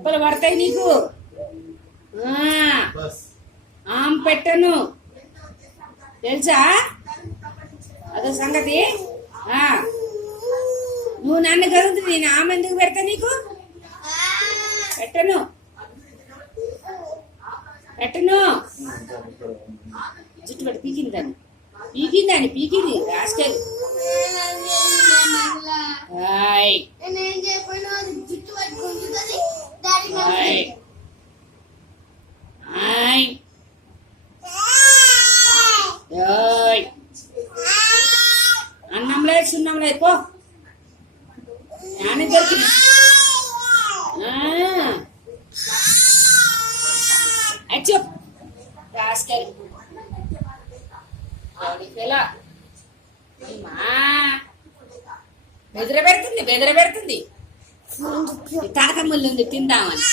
దెబ్బలు పడతాయి నీకు. ఆమె పెట్టను తెలుసా, అదో సంగతి. నువ్వు నన్ను కలుగుతుంది, నేను ఆమె ఎందుకు పెడతా నీకు? పెట్టను పెట్టను. జుట్టు పట్టి పీకింది రాస్కెల్. అన్నం లేదు సున్నం లేదు పో. నాన్న దొరికింది. అచ్చు రాస్కెల్ బెదర పెడుతుంది తాతమ్మల్ని ఉంది తిందామని.